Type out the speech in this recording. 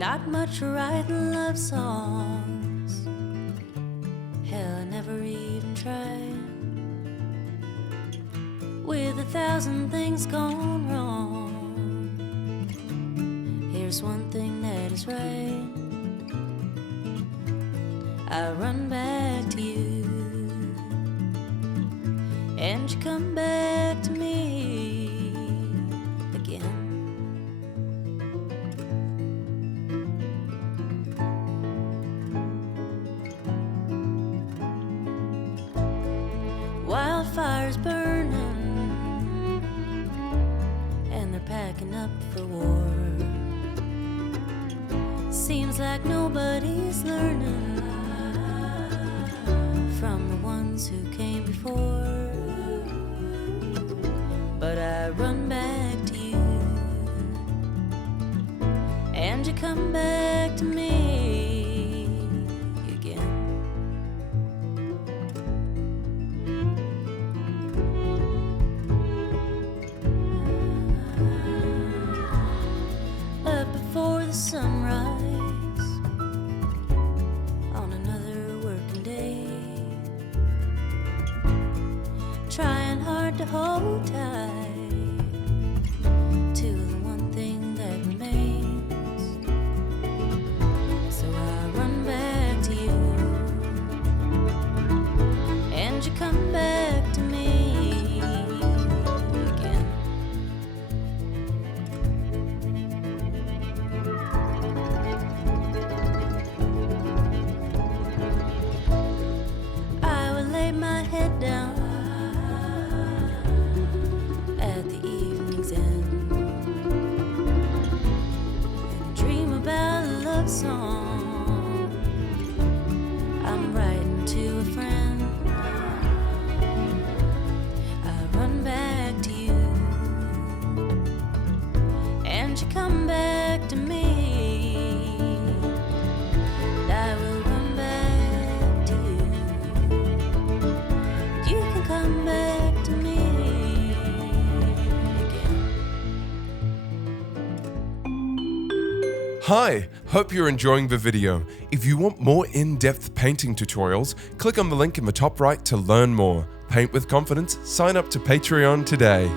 Not much writing love songs. Hell, I never even tried. With 1,000 things gone wrong, here's one thing that is right. I run back to you, and you come back to me again. Wildfires burning, and they're packing up for war. Seems like nobody's learning from the ones who came before. But I run back to you, and you come back to me again. Up before the sunrise on another working day, trying hard to hold tight to the one thing that remains. So I run back to you, and you come back to me again. I would lay my head down at the evening's end and dream about a love song I'm writing to a friend. I run back to you, and you come back to me, and I will run back to you. You can come back to me again. Hi, hope you're enjoying the video. If you want more in-depth painting tutorials, click on the link in the top right to learn more. Paint with confidence, sign up to Patreon today.